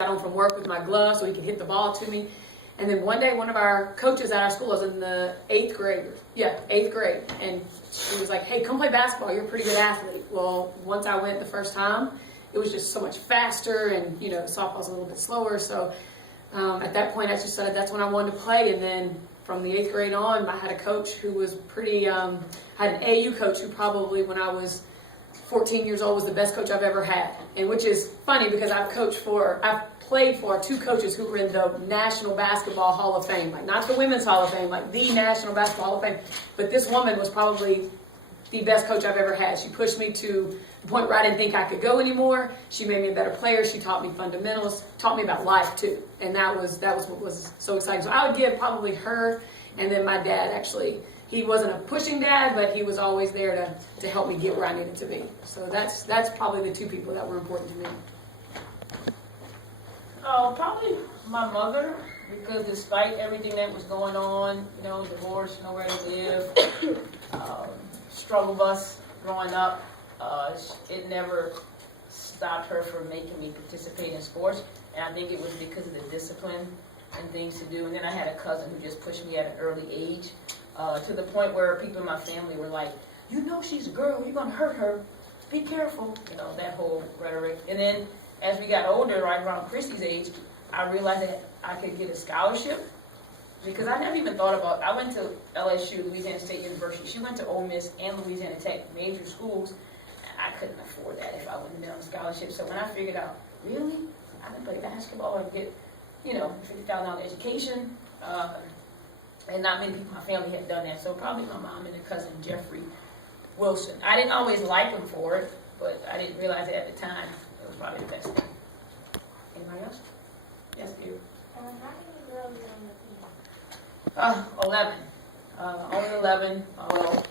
got home from work with my glove so he could hit the ball to me. And then one day, one of our coaches at our school, I was in the 8th grade, and she was like, hey, come play basketball, you're a pretty good athlete. Well, once I went the first time, it was just so much faster, and softball's a little bit slower, so at that point I just decided that's when I wanted to play. And then from the 8th grade on, I had a coach who was pretty, had an AU coach who probably, when I was 14 years old, was the best coach I've ever had. And which is funny because I've played for two coaches who were in the National Basketball Hall of Fame, like not the Women's Hall of Fame, like the National Basketball Hall of Fame. But this woman was probably the best coach I've ever had. She pushed me to the point where I didn't think I could go anymore. She made me a better player. She taught me fundamentals, taught me about life too. And that was what was so exciting. So I would give probably her, and then my dad. Actually, he wasn't a pushing dad, but he was always there to help me get where I needed to be. So that's probably the two people that were important to me. Oh, probably my mother, because despite everything that was going on, divorce, nowhere to live, struggle bus growing up, it never stopped her from making me participate in sports. And I think it was because of the discipline and things to do. And then I had a cousin who just pushed me at an early age, to the point where people in my family were like, she's a girl, you're going to hurt her, be careful, that whole rhetoric. And then as we got older, right around Christy's age, I realized that I could get a scholarship, because I never even thought about, I went to LSU, Louisiana State University. She went to Ole Miss and Louisiana Tech, major schools, and I couldn't afford that if I wouldn't have been on scholarship. So when I figured out, really, I can play basketball and get, $50,000 education, and not many people in my family had done that. So probably my mom and a cousin, Jeffrey Wilson. I didn't always like him for it, but I didn't realize it at the time. It was probably the best thing. Anybody else? Yes, dear. How many girls are on the team? 11. Only 11. Well,